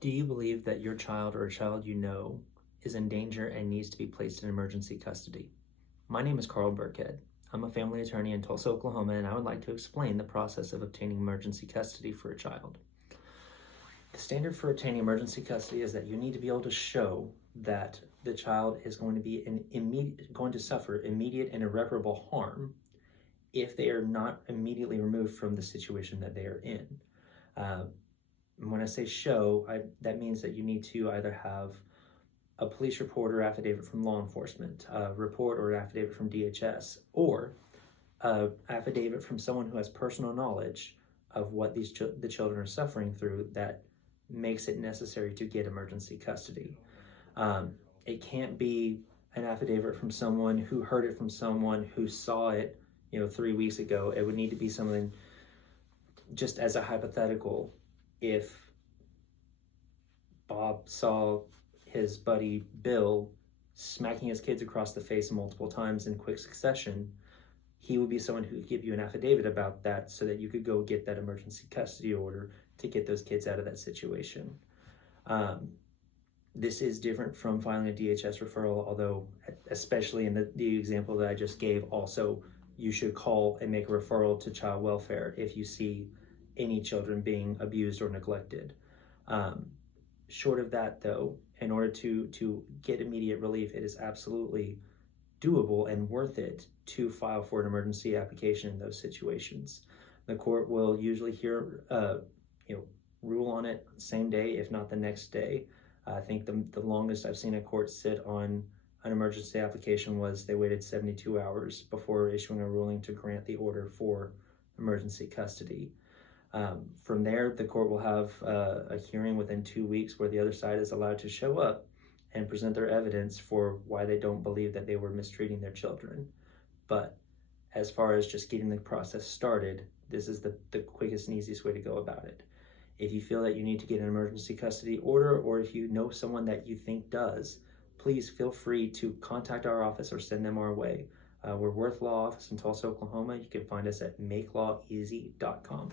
Do you believe that your child or a child you know is in danger and needs to be placed in emergency custody? My name is Carl Birkhead. I'm a family attorney in Tulsa, Oklahoma, and I would like to explain the process of obtaining emergency custody for a child. The standard for obtaining emergency custody is that you need to be able to show that the child is going to suffer immediate and irreparable harm if they are not immediately removed from the situation that they are in. When I say show, that means that you need to either have a police report or affidavit from law enforcement, a report or affidavit from DHS, or an affidavit from someone who has personal knowledge of what the children are suffering through that makes it necessary to get emergency custody. It can't be an affidavit from someone who heard it from someone who saw it 3 weeks ago. It would need to be something, just as a hypothetical, if Bob saw his buddy Bill smacking his kids across the face multiple times in quick succession, he would be someone who could give you an affidavit about that so that you could go get that emergency custody order to get those kids out of that situation. This is different from filing a DHS referral, although especially in the example that I just gave, also you should call and make a referral to child welfare if you see any children being abused or neglected. Short of that, though, in order to get immediate relief, it is absolutely doable and worth it to file for an emergency application in those situations. The court will usually rule on it same day, if not the next day. I think the longest I've seen a court sit on an emergency application was they waited 72 hours before issuing a ruling to grant the order for emergency custody. From there, the court will have a hearing within 2 weeks where the other side is allowed to show up and present their evidence for why they don't believe that they were mistreating their children. But as far as just getting the process started, this is the quickest and easiest way to go about it. If you feel that you need to get an emergency custody order, or if you know someone that you think does, please feel free to contact our office or send them our way. We're Wirth Law Office in Tulsa, Oklahoma. You can find us at makelawEasy.com.